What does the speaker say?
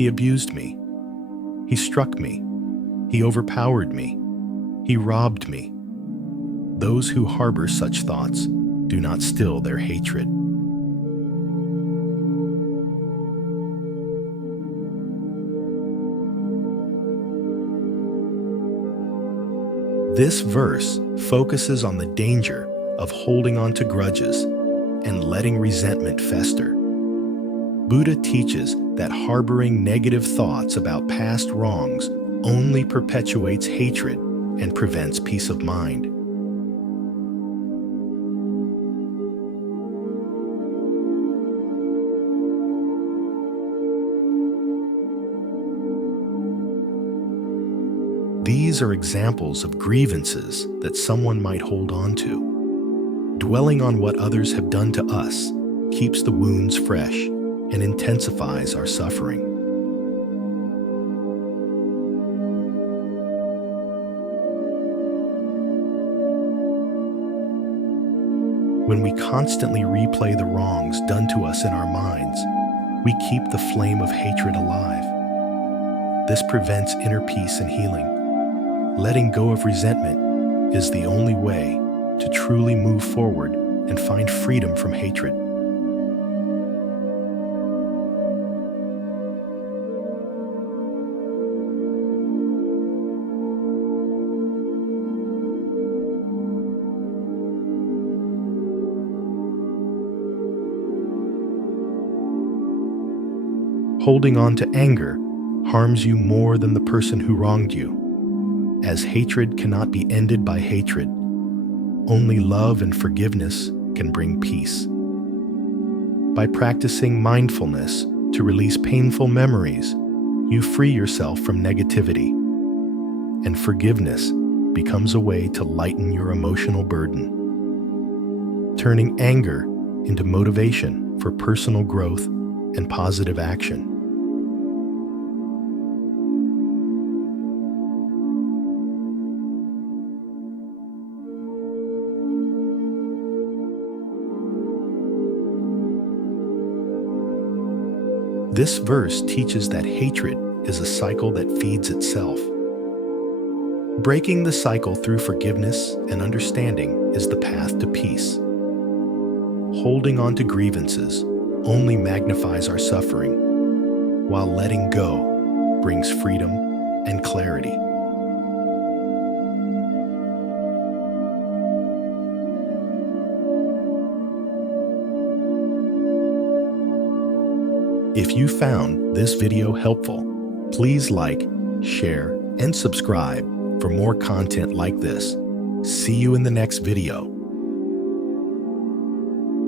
He abused me. He struck me. He overpowered me. He robbed me. Those who harbor such thoughts do not still their hatred. This verse focuses on the danger of holding on to grudges and letting resentment fester. Buddha teaches that harboring negative thoughts about past wrongs only perpetuates hatred and prevents peace of mind. These are examples of grievances that someone might hold on to. Dwelling on what others have done to us keeps the wounds fresh and intensifies our suffering. When we constantly replay the wrongs done to us in our minds, we keep the flame of hatred alive. This prevents inner peace and healing. Letting go of resentment is the only way to truly move forward and find freedom from hatred. Holding on to anger harms you more than the person who wronged you. As hatred cannot be ended by hatred, only love and forgiveness can bring peace. By practicing mindfulness to release painful memories, you free yourself from negativity, and forgiveness becomes a way to lighten your emotional burden, turning anger into motivation for personal growth and positive action. This verse teaches that hatred is a cycle that feeds itself. Breaking the cycle through forgiveness and understanding is the path to peace. Holding on to grievances only magnifies our suffering, while letting go brings freedom and clarity. If you found this video helpful, please like, share, and subscribe for more content like this. See you in the next video.